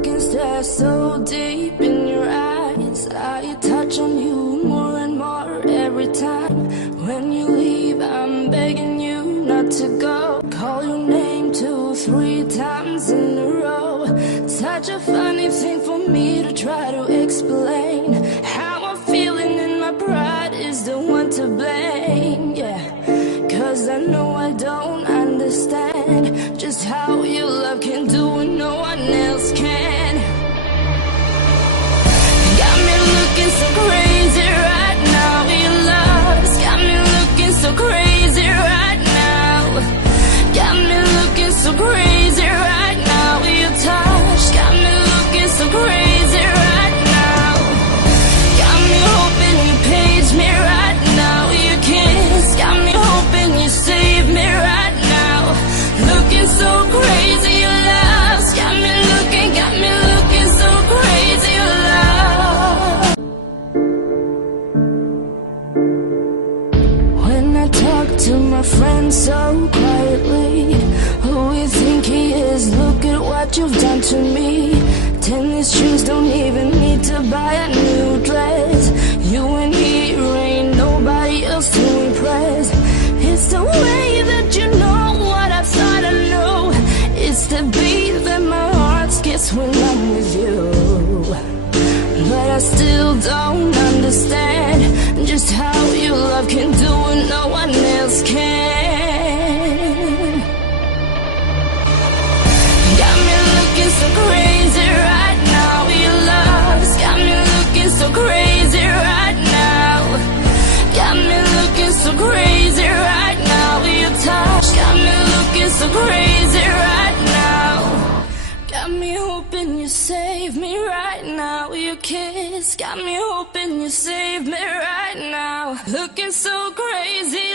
look and stare so deep in your eyes. I touch on you more and more every time. When you leave, I'm begging you not to go. Call your name 2, 3 times in a row. Such a funny thing for me to try to explain. How I'm feeling in my pride is the one to blame, yeah. Cause I know I don't understand just how you love can do what no one else can. Got me looking so crazy right now. Your love's got me looking so crazy right now. Got me looking so crazy right now. Your touch got me looking so crazy right now. Got me hoping you page me right now. Your kiss got me hoping you save me right now. Looking so crazy, your love's got me looking so crazy, your love. When I talk to my friends so quietly, who you think he is? Look at what you've done to me. Tennis shoes, don't even need to buy a new dress. You and he ain't nobody else to impress. It's the way that you know what I thought I knew. It's the beat that my heart skips when I'm with you. But I still don't understand just how your love can do what no one else can. Got me looking so crazy right now. Your love's got me looking so crazy right now. Got me looking so crazy right now. Your touch got me looking so crazy right now. Got me hoping you save me right now. Your kiss got me hoping you save me right now. Looking so crazy.